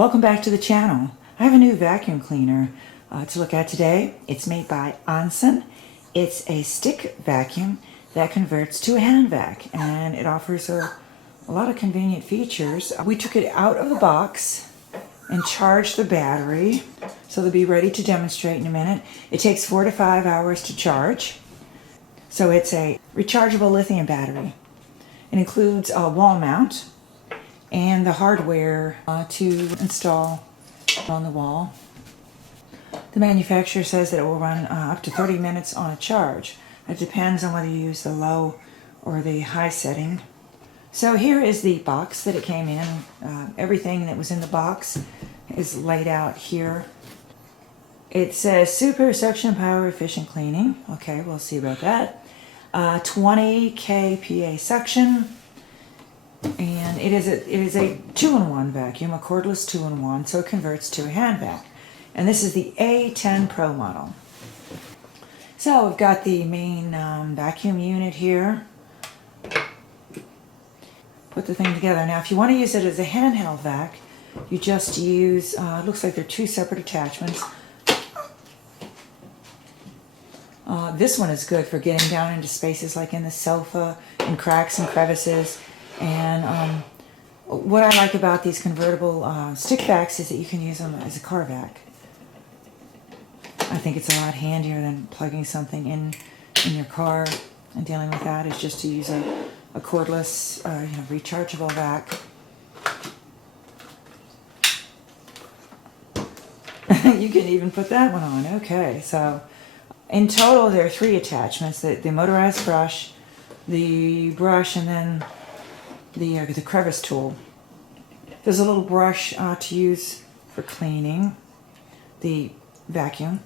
Welcome back to the channel. I have a new vacuum cleaner to look at today. It's made by Onson. It's a stick vacuum that converts to a hand vac, and it offers a lot of convenient features. We took it out of the box and charged the battery, so they'll be ready to demonstrate in a minute. It takes 4 to 5 hours to charge. So it's a rechargeable lithium battery. It includes a wall mount and the hardware to install on the wall. The manufacturer says that it will run up to 30 minutes on a charge. It depends on whether you use the low or the high setting. So here is the box that it came in. Everything that was in the box is laid out here. It says super suction power efficient cleaning. Okay, we'll see about that. 20 kPa suction. And it is a 2-in-1 vacuum, a cordless 2-in-1, so it converts to a hand vac. And this is the A10 Pro model. So we've got the main vacuum unit here. Put the thing together. Now if you want to use it as a handheld vac, you just use, it looks like they're 2 separate attachments. This one is good for getting down into spaces like in the sofa and cracks and crevices. And what I like about these convertible stick vacs is that you can use them as a car vac. I think it's a lot handier than plugging something in your car and dealing with that. Is just to use a cordless, rechargeable vac. You can even put that one on. Okay, so in total there are 3 attachments: the motorized brush, the brush, and then the crevice tool. There's a little brush to use for cleaning the vacuum.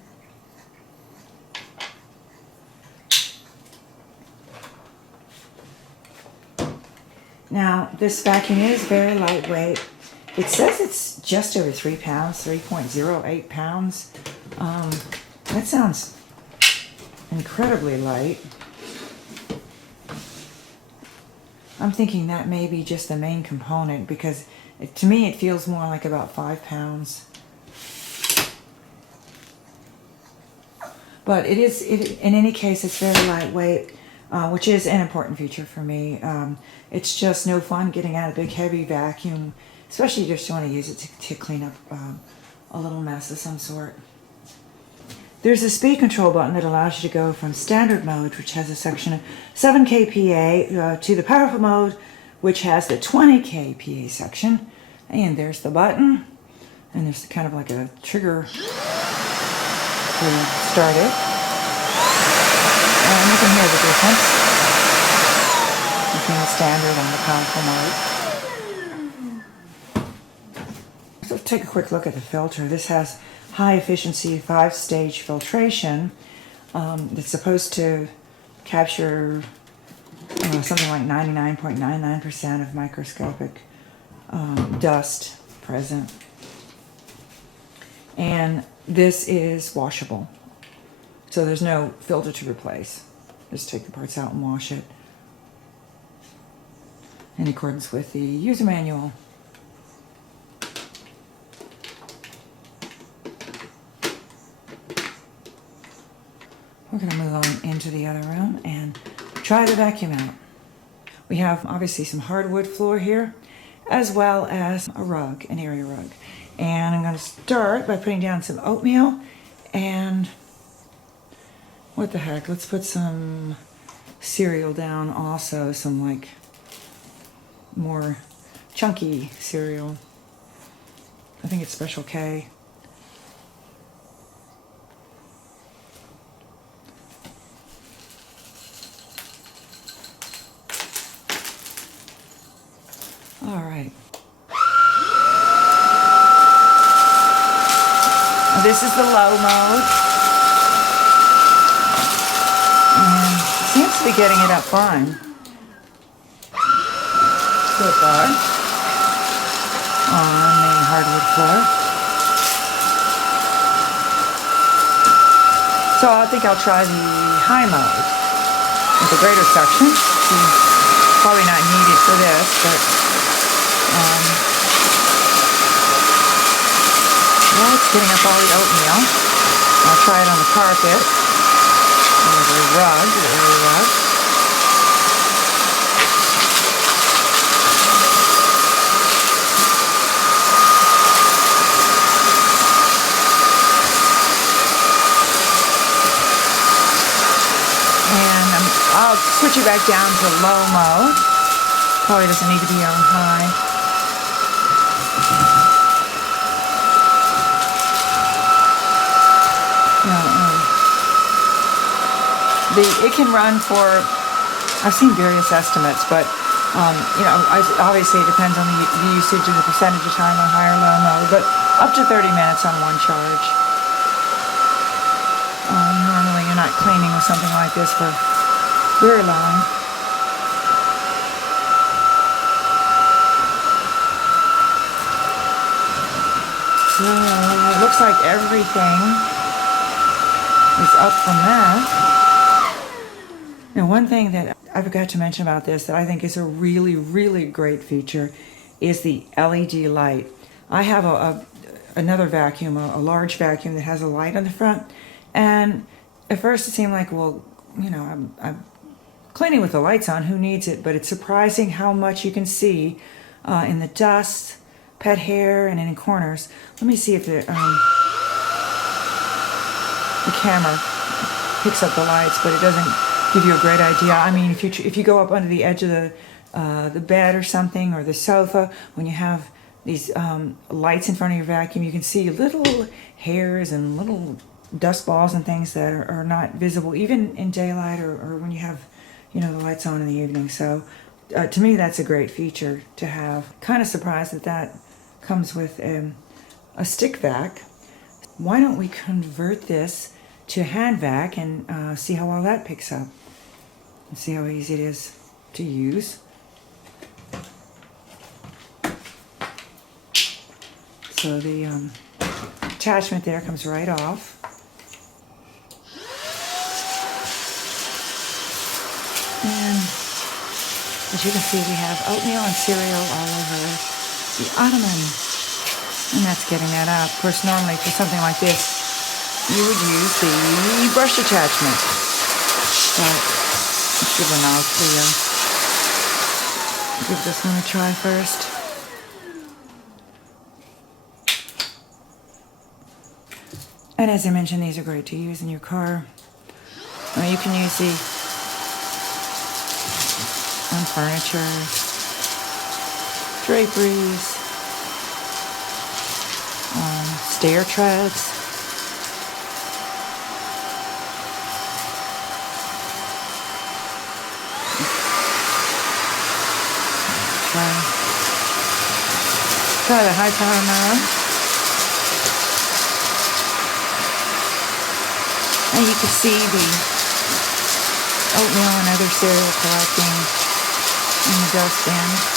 Now this vacuum is very lightweight. It says it's just over 3 pounds, 3.08 pounds. That sounds incredibly light. I'm thinking that may be just the main component, because to me it feels more like about 5 pounds. But in any case, it's very lightweight, which is an important feature for me. It's just no fun getting out a big heavy vacuum, especially if you just want to use it to clean up a little mess of some sort. There's a speed control button that allows you to go from standard mode, which has a section of 7 kPa, to the powerful mode, which has the 20 kPa section. And there's the button, and there's kind of like a trigger to start it. And you can hear the difference between the standard and the powerful mode. So take a quick look at the filter. This has high efficiency 5-stage filtration that's supposed to capture something like 99.99% of microscopic dust present. And this is washable, so there's no filter to replace. Just take the parts out and wash it in accordance with the user manual. We're going to move on into the other room and try the vacuum out. We have obviously some hardwood floor here, as well as a rug, an area rug. And I'm going to start by putting down some oatmeal and, what the heck, let's put some cereal down also, some like more chunky cereal. I think it's Special K. All right. This is the low mode. And it seems to be getting it up fine so far on the hardwood floor. So I think I'll try the high mode with the greater suction. Probably not needed for this, but It's getting up all the oatmeal. I'll try it on the carpet, or the rug, the early rug. And I'll switch it back down to low mode. Probably doesn't need to be on high. It can run for, I've seen various estimates, but obviously it depends on the usage and the percentage of time on high or low mode, but up to 30 minutes on one charge. Normally you're not cleaning with something like this for very long. So it looks like everything is up from that. Now, one thing that I forgot to mention about this that I think is a really, really great feature is the LED light. I have another vacuum, a large vacuum that has a light on the front, and at first it seemed like, well, I'm cleaning with the lights on, who needs it? But it's surprising how much you can see in the dust, pet hair, and in corners. Let me see if the camera picks up the lights, but it doesn't give you a great idea. I mean, if you go up under the edge of the bed or something, or the sofa, when you have these lights in front of your vacuum, you can see little hairs and little dust balls and things that are not visible even in daylight, or when you have the lights on in the evening. So to me, that's a great feature to have. Kind of surprised that comes with a stick vac. Why don't we convert this to hand vac and see how well that picks up, and see how easy it is to use. So the attachment there comes right off. And as you can see, we have oatmeal and cereal all over the ottoman, and that's getting that out. Of course, normally for something like this, you would use the brush attachment, but let's give this one a try first. And as I mentioned, these are great to use in your car. You can use these on furniture, draperies, on stair treads. Try the high power mode. And you can see the oatmeal and other cereal collecting in the dustbin.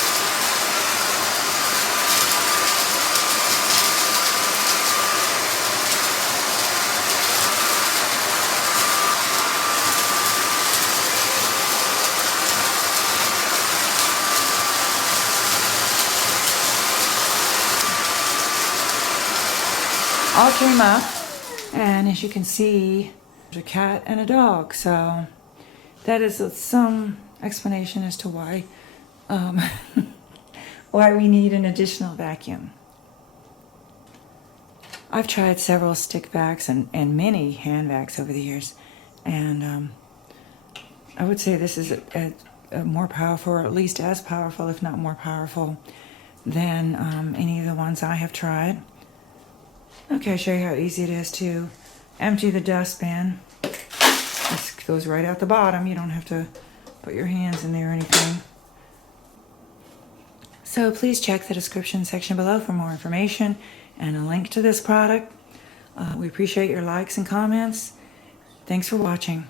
All came up, and as you can see, there's a cat and a dog, so that is some explanation as to why why we need an additional vacuum. I've tried several stick vacs and many hand vacs over the years, and I would say this is a more powerful, or at least as powerful, if not more powerful, than any of the ones I have tried. Okay, I'll show you how easy it is to empty the dustbin. This goes right out the bottom. You don't have to put your hands in there or anything. So please check the description section below for more information and a link to this product. We appreciate your likes and comments. Thanks for watching.